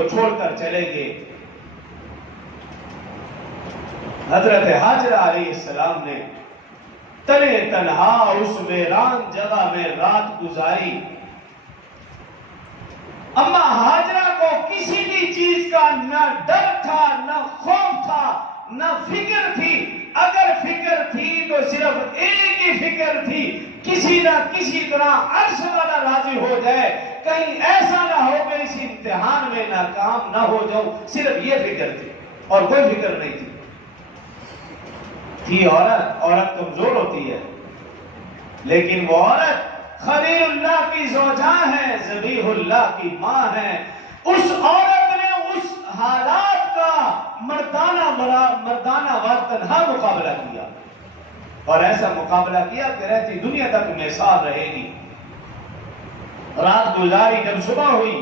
کو چھوڑ کر چلے گئے۔ حضرت ہاجرہ علیہ السلام نے تنے تنہا اس ویران جگہ میں رات گزاری۔ اما ہاجرہ کو کسی بھی چیز کا نہ ڈر تھا، نہ خوف تھا، نہ فکر تھی۔ اگر فکر تھی تو صرف ایک ہی فکر تھی، کسی نہ کسی طرح عرش والا راضی ہو جائے، کہیں ایسا نہ ہو کہ اس امتحان میں ناکام نہ ہو جاؤ، صرف یہ فکر تھی اور کوئی فکر نہیں تھی۔ عورت کمزور ہوتی ہے، لیکن وہ عورت خلیل اللہ کی زوجہ ہے، ذبیح اللہ کی ماں ہے۔ اس عورت نے اس حالات کا مردانہ تنہا مقابلہ کیا، اور ایسا مقابلہ کیا کہ رہتی دنیا تک مثال رہے گی۔ رات گزاری، جب صبح ہوئی